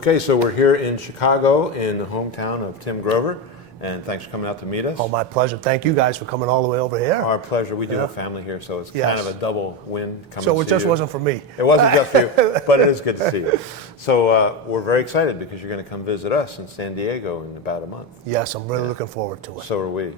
Okay, so we're here in Chicago in the hometown of Tim Grover, and thanks for coming out to meet us. Oh, my pleasure. Thank you guys for coming all the way over here. Our pleasure. We do have family here, so it's kind of a double win coming to see you. So it just wasn't for me. It wasn't just for you, but it is good to see you. So we're very excited because you're going to come visit us in San Diego in about a month. Yes, I'm really looking forward to it. So are we.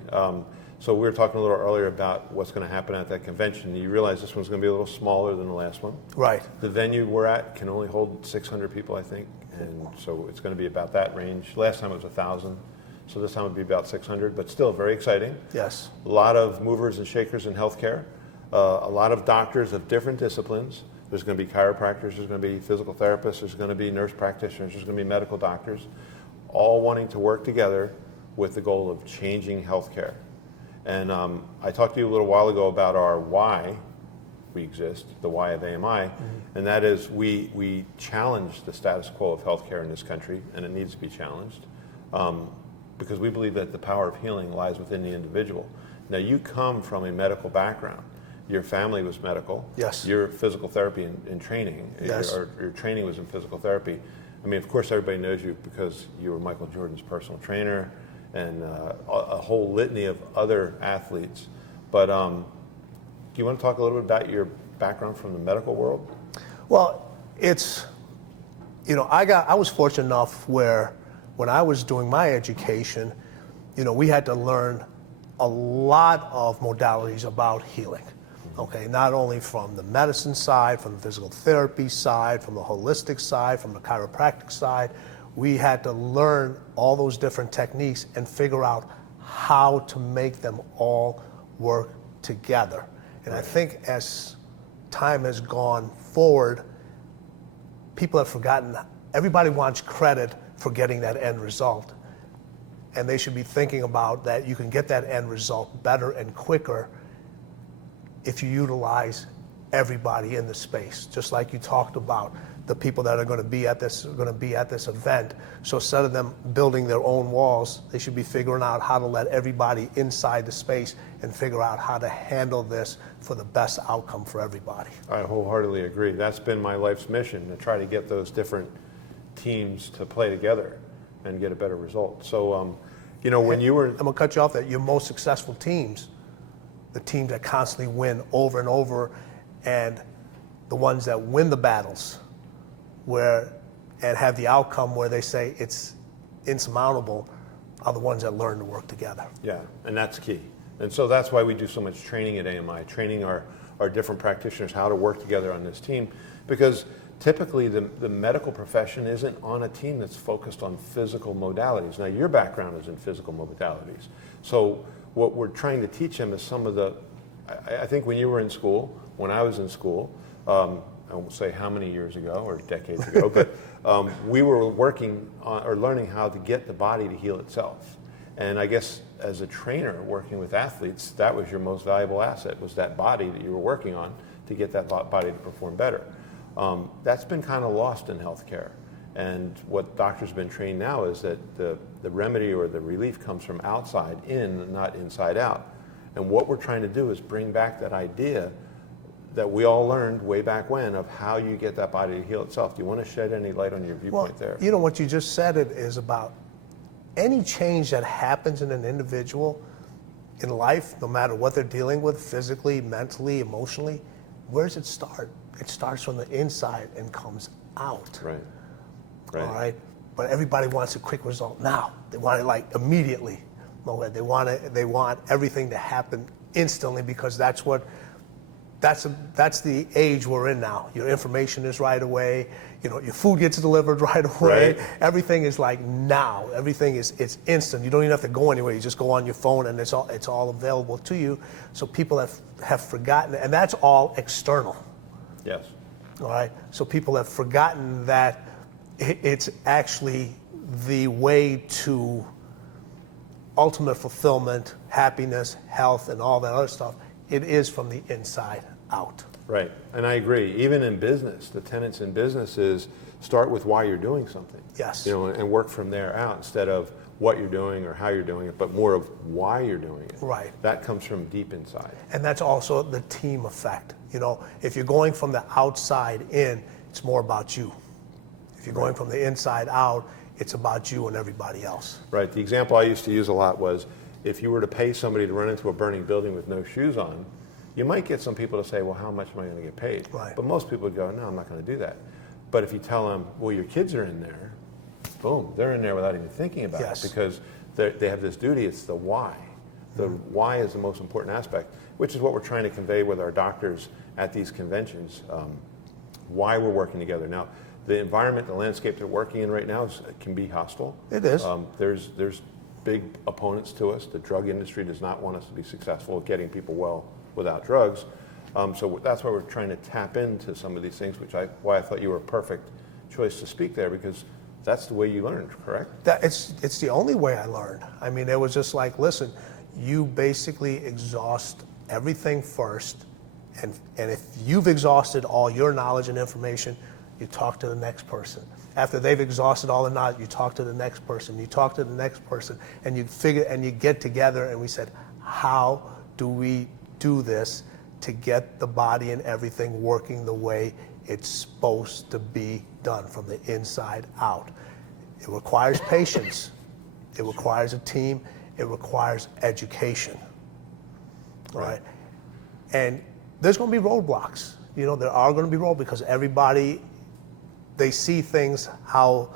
So we were talking a little earlier about what's going to happen at that convention. You realize this one's going to be a little smaller than the last one. Right. The venue we're at can only hold 600 people, I think, and so it's going to be about that range. Last time it was 1,000, so this time it'll be about 600, but still very exciting. Yes. A lot of movers and shakers in healthcare, a lot of doctors of different disciplines. There's going to be chiropractors, there's going to be physical therapists, there's going to be nurse practitioners, there's going to be medical doctors, all wanting to work together with the goal of changing healthcare. And I talked to you a little while ago about our why we exist, the why of AMI, and that is we challenge the status quo of healthcare in this country, and it needs to be challenged, because we believe that the power of healing lies within the individual. Now, you come from a medical background. Your family was medical. Yes. Your physical therapy in training. Yes. Your training was in physical therapy. I mean, of course, everybody knows you because you were Michael Jordan's personal trainer, and a whole litany of other athletes. But do you want to talk a little bit about your background from the medical world? Well, it's, I was fortunate enough where when I was doing my education, we had to learn a lot of modalities about healing. Okay, not only from the medicine side, from the physical therapy side, from the holistic side, from the chiropractic side. We had to learn all those different techniques and figure out how to make them all work together. And I think as time has gone forward, people have forgotten, everybody wants credit for getting that end result. And they should be thinking about that you can get that end result better and quicker if you utilize everybody in the space, just like you talked about. The people that are going to be at this event. So instead of them building their own walls, they should be figuring out how to let everybody inside the space and figure out how to handle this for the best outcome for everybody. I wholeheartedly agree. That's been my life's mission, to try to get those different teams to play together and get a better result. So, when you were... I'm going to cut you off there. Your most successful teams, the teams that constantly win over and over, and the ones that win the battles, and have the outcome where they say it's insurmountable, are the ones that learn to work together. Yeah, and that's key. And so that's why we do so much training at AMI, training our different practitioners how to work together on this team, because typically the medical profession isn't on a team that's focused on physical modalities. Now, your background is in physical modalities. So what we're trying to teach them is some of the, I think when you were in school, when I was in school, I won't say how many years ago or decades ago, but we were working on, or learning how to get the body to heal itself. And I guess as a trainer working with athletes, that was your most valuable asset, was that body that you were working on to get that body to perform better. That's been kind of lost in healthcare. And what doctors have been trained now is that the remedy or the relief comes from outside in, not inside out. And what we're trying to do is bring back that idea that we all learned way back when of how you get that body to heal itself. Do you want to shed any light on your viewpoint there? What you just said it is about any change that happens in an individual in life, no matter what they're dealing with, physically, mentally, emotionally, where does it start? It starts from the inside and comes out. Right. All right? But everybody wants a quick result now. They want it like immediately. They want everything to happen instantly because that's the age we're in now. Your information is right away. Your food gets delivered right away. Right. Everything is like now. Everything it's instant. You don't even have to go anywhere. You just go on your phone and it's all available to you. So people have forgotten, and that's all external. Yes. All right. So people have forgotten that it's actually the way to ultimate fulfillment, happiness, health, and all that other stuff. It is from the inside out. Right, and I agree. Even in business, the tenets in business is start with why you're doing something. Yes. And work from there out instead of what you're doing or how you're doing it, but more of why you're doing it. Right. That comes from deep inside. And that's also the team effect. If you're going from the outside in, it's more about you. If you're going from the inside out, it's about you and everybody else. Right. The example I used to use a lot was if you were to pay somebody to run into a burning building with no shoes on, you might get some people to say, well, how much am I going to get paid? Right. But most people would go, no, I'm not going to do that. But if you tell them, well, your kids are in there, boom, they're in there without even thinking about it because they have this duty. It's the why. The why is the most important aspect, which is what we're trying to convey with our doctors at these conventions, why we're working together. Now, the environment, the landscape they're working in right now can be hostile. It is. There's big opponents to us. The drug industry does not want us to be successful at getting people well without drugs. So that's why we're trying to tap into some of these things, why I thought you were a perfect choice to speak there, because that's the way you learned, correct? It's the only way I learned. I mean, it was just like, listen, you basically exhaust everything first, and if you've exhausted all your knowledge and information, you talk to the next person. After they've exhausted all the knowledge, you talk to the next person, you talk to the next person, and you get together, and we said, how do we do this to get the body and everything working the way it's supposed to be done from the inside out? It requires patience. It requires a team. It requires education. Right? And there's going to be roadblocks. You know, there are going to be roadblocks because everybody, they see things, how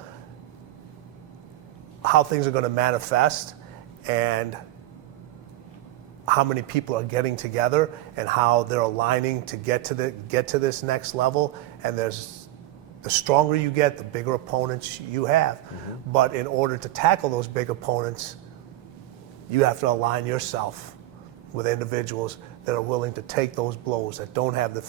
things are going to manifest, and how many people are getting together and how they're aligning to get to this next level. And the stronger you get, the bigger opponents you have. Mm-hmm. But in order to tackle those big opponents, you have to align yourself with individuals that are willing to take those blows, that don't have the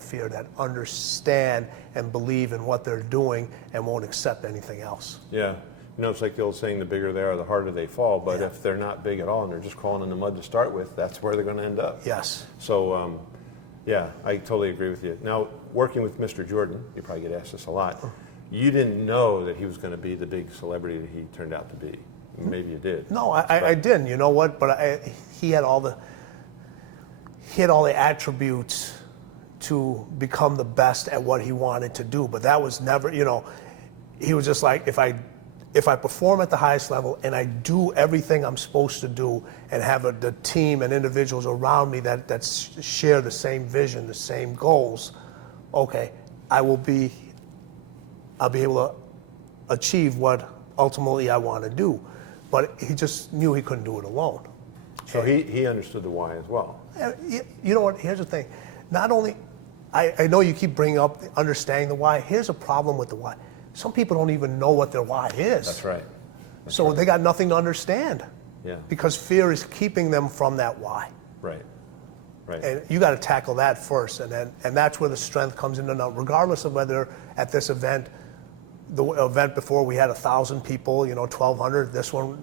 fear, that understand and believe in what they're doing and won't accept anything else. Yeah. You know, it's like the old saying, the bigger they are, the harder they fall. But if they're not big at all and they're just crawling in the mud to start with, that's where they're going to end up. Yes. So, yeah, I totally agree with you. Now, working with Mr. Jordan, you probably get asked this a lot, you didn't know that he was going to be the big celebrity that he turned out to be. Maybe you did. No, I didn't. You know what? But he had all the attributes to become the best at what he wanted to do. But that was never, you know, he was just like, if I perform at the highest level and I do everything I'm supposed to do and have the team and individuals around me that share the same vision, the same goals, okay, I'll be able to achieve what ultimately I want to do. But he just knew he couldn't do it alone. So he understood the why as well. You know what, here's the thing. Not only, I know you keep bringing up understanding the why. Here's a problem with the why. Some people don't even know what their why is. That's right. So they got nothing to understand. Yeah. Because fear is keeping them from that why. Right. Right. And you got to tackle that first, and that's where the strength comes in. Now, regardless of whether at this event, the event before we had 1,000 people, 1,200. This one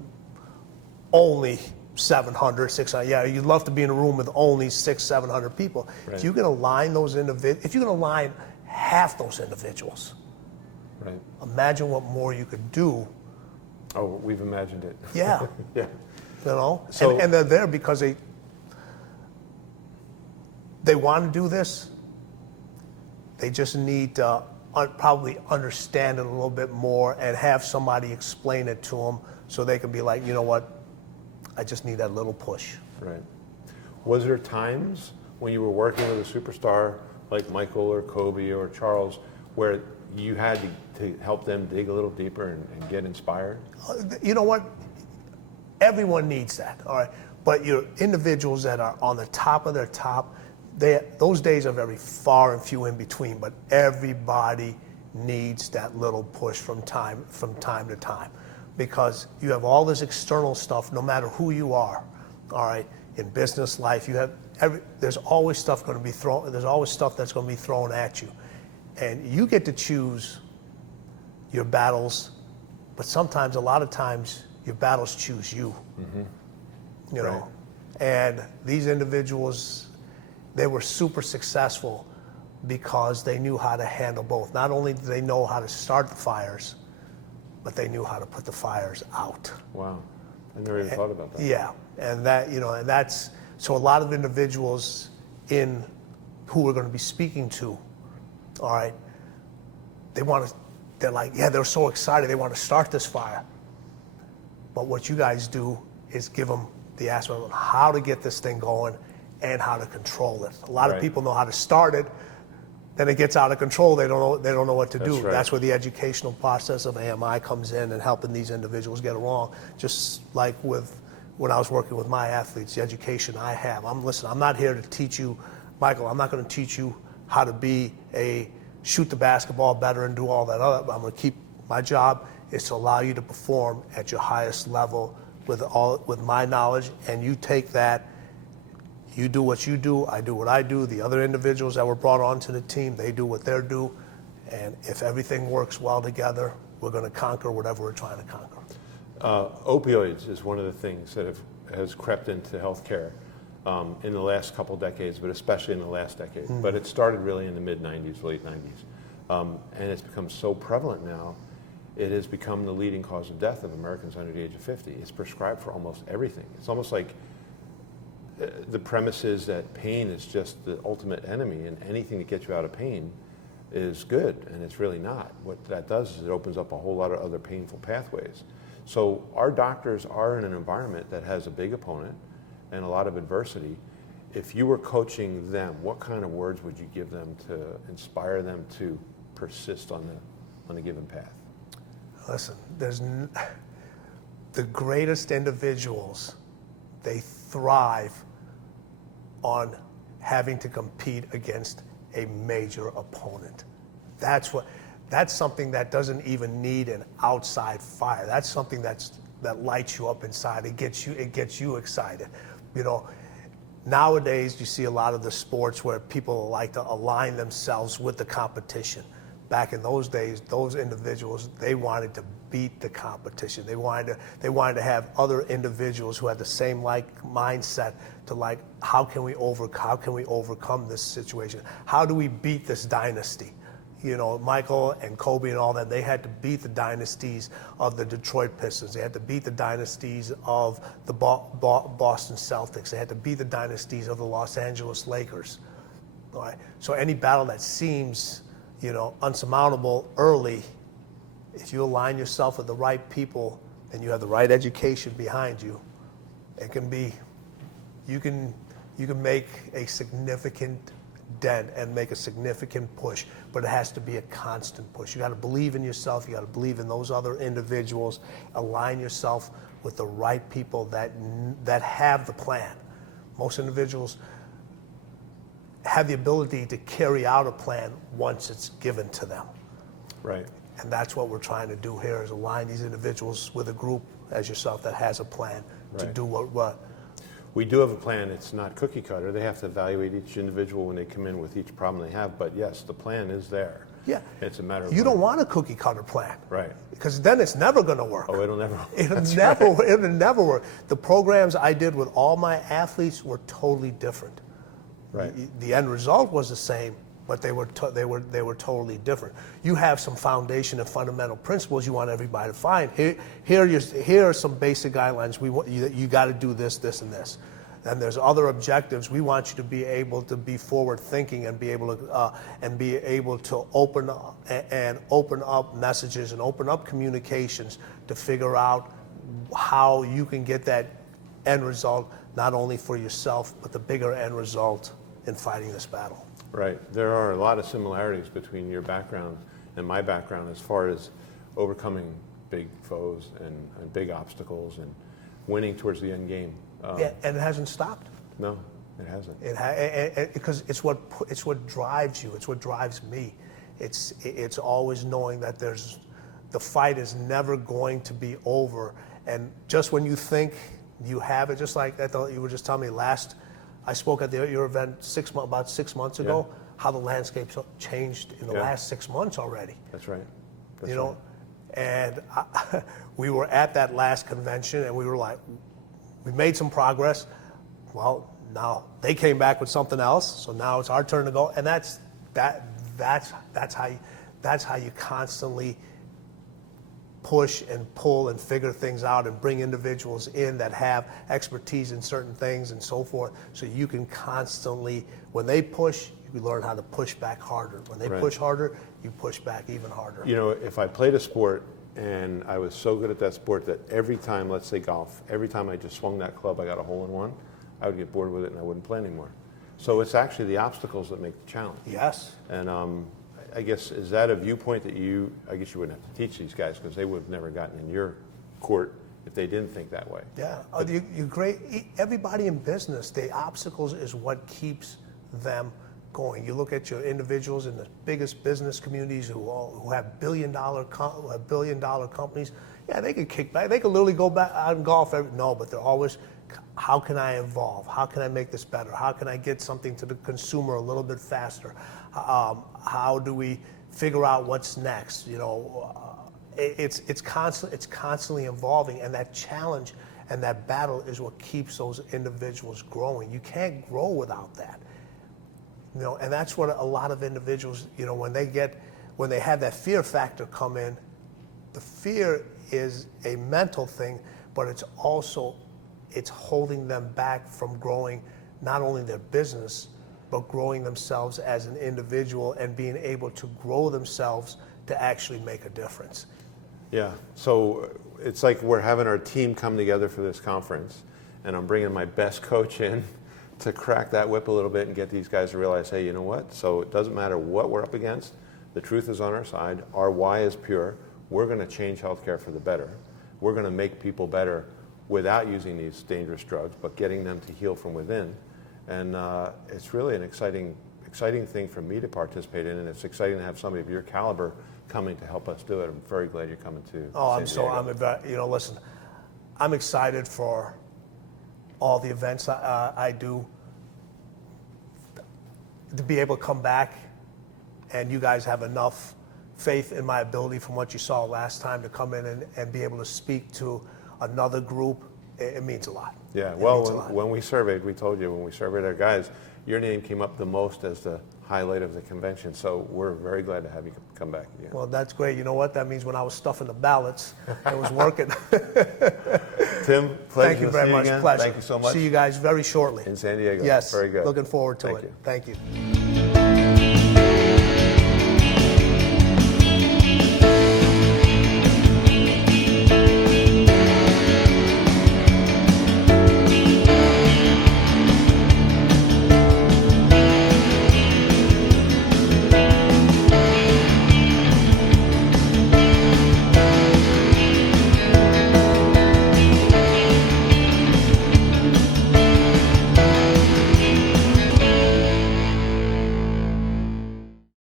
only 700, 600. Yeah, you'd love to be in a room with only 600, 700 people. Right. If you can align those if you can align half those individuals, right. Imagine what more you could do. Oh, we've imagined it. Yeah. Yeah. So, and they're there because they want to do this. They just need to probably understand it a little bit more and have somebody explain it to them so they can be like, you know what, I just need that little push. Right. Was there times when you were working with a superstar like Michael or Kobe or Charles where you had to help them dig a little deeper and get inspired? You know what? Everyone needs that, all right? But your individuals that are on the top of their top, those days are very far and few in between, but everybody needs that little push from time to time, because you have all this external stuff, no matter who you are, all right? In business life, there's always stuff going to be thrown. There's always stuff that's going to be thrown at you, and you get to choose your battles. But sometimes, a lot of times, your battles choose you. Mm-hmm. You know, right. And these individuals, they were super successful because they knew how to handle both. Not only did they know how to start the fires, but they knew how to put the fires out. Wow, I never even thought about that. Yeah, and that's so a lot of individuals who we're going to be speaking to, all right, they they're like, yeah, they're so excited, they want to start this fire. But what you guys do is give them the aspect of how to get this thing going and how to control it. A lot of people know how to start it, then it gets out of control, they don't know what to do. Right. That's where the educational process of AMI comes in and helping these individuals get along. Just like with when I was working with my athletes, the education I have. I'm not here to teach you, Michael, I'm not going to teach you how to shoot the basketball better and do all that other. I'm going to keep, my job is to allow you to perform at your highest level with my knowledge, and you take that, you do what you do, I do what I do, the other individuals that were brought onto the team, they do what they do, and if everything works well together, we're going to conquer whatever we're trying to conquer. Opioids is one of the things that has crept into healthcare in the last couple decades, but especially in the last decade. Mm-hmm. But it started really in the mid-'90s, late '90s. And it's become so prevalent now, it has become the leading cause of death of Americans under the age of 50. It's prescribed for almost everything. It's almost like the premise is that pain is just the ultimate enemy, and anything that gets you out of pain is good, and it's really not. What that does is it opens up a whole lot of other painful pathways. So our doctors are in an environment that has a big opponent and a lot of adversity. If you were coaching them, what kind of words would you give them to inspire them to persist on the given path? Listen, the greatest individuals, they thrive on having to compete against a major opponent. That's something that doesn't even need an outside fire. That's something that lights you up inside. It gets you excited. You know, nowadays you see a lot of the sports where people like to align themselves with the competition. Back in those days, those individuals, they wanted to beat the competition. They wanted to have other individuals who had the same mindset to how can we overcome this situation? How do we beat this dynasty? You know, Michael and Kobe and all that, they had to beat the dynasties of the Detroit Pistons. They had to beat the dynasties of the Boston Celtics. They had to beat the dynasties of the Los Angeles Lakers. All right? So any battle that seems, unsurmountable early, if you align yourself with the right people and you have the right education behind you, you can make a significant dent and make a significant push, but it has to be a constant push. You got to believe in yourself. You got to believe in those other individuals. Align yourself with the right people that have the plan. Most individuals have the ability to carry out a plan once it's given to them. Right. And that's what we're trying to do here, is align these individuals with a group as yourself that has a plan to do what. We do have a plan. It's not cookie cutter. They have to evaluate each individual when they come in with each problem they have. But yes, the plan is there. Yeah. It's a matter of you don't want a cookie cutter plan. Right. Because then it's never going to work. Oh, it'll never. It'll never work. The programs I did with all my athletes were totally different. Right. The end result was the same, but they were totally different. You have some foundation and fundamental principles you want everybody to find. Here are some basic guidelines. You got to do this, this, and this. And there's other objectives. We want you to be able to be forward thinking and be able to open up messages and open up communications to figure out how you can get that end result, not only for yourself, but the bigger end result in fighting this battle. Right. There are a lot of similarities between your background and my background as far as overcoming big foes and big obstacles and winning towards the end game. Yeah, and it hasn't stopped. No, it hasn't. Because it's what drives you. It's what drives me. It's always knowing that the fight is never going to be over. And just when you think you have it, just like you were just telling me I spoke at your event about 6 months ago, how the landscape's changed in the last 6 months already. That's right. And we were at that last convention, and we were like, we made some progress. Well, now they came back with something else, so now it's our turn to go. And that's how you constantly push and pull and figure things out and bring individuals in that have expertise in certain things and so forth, so you can constantly, when they push, you learn how to push back harder. When they push harder, you push back even harder. You know, if I played a sport and I was so good at that sport that every time, let's say golf, every time I just swung that club, I got a hole in one, I would get bored with it and I wouldn't play anymore. So it's actually the obstacles that make the challenge. Yes. And I guess, is that a viewpoint that I guess you wouldn't have to teach these guys because they would have never gotten in your court if they didn't think that way. Yeah, you're great. Everybody in business, the obstacles is what keeps them going. You look at your individuals in the biggest business communities who have billion-dollar companies. Yeah, they can kick back. They can literally go back out and golf. No, but they're always, how can I evolve? How can I make this better? How can I get something to the consumer a little bit faster? How do we figure out what's next? You know, it's constantly evolving, and that challenge and that battle is what keeps those individuals growing. You can't grow without that. You know, and that's what a lot of individuals, you know, when they have that fear factor come in, the fear is a mental thing, but it's holding them back from growing not only their business, but growing themselves as an individual and being able to grow themselves to actually make a difference. Yeah, so it's like we're having our team come together for this conference, and I'm bringing my best coach in to crack that whip a little bit and get these guys to realize, hey, you know what? So it doesn't matter what we're up against. The truth is on our side. Our why is pure. We're going to change healthcare for the better. We're going to make people better without using these dangerous drugs, but getting them to heal from within. And it's really an exciting thing for me to participate in, and it's exciting to have somebody of your caliber coming to help us do it. I'm very glad you're coming to listen, I'm excited for all the events I do, to be able to come back, and you guys have enough faith in my ability from what you saw last time to come in and be able to speak to another group. It means a lot. Yeah, well, when we surveyed, we told you, when we surveyed our guys, your name came up the most as the highlight of the convention, so we're very glad to have you come back again. Well, that's great. You know what? That means when I was stuffing the ballots, it was working. Tim, pleasure. Thank you very much. Again. Pleasure. Thank you so much. See you guys very shortly. In San Diego. Yes. Very good. Looking forward to it. You. Thank you.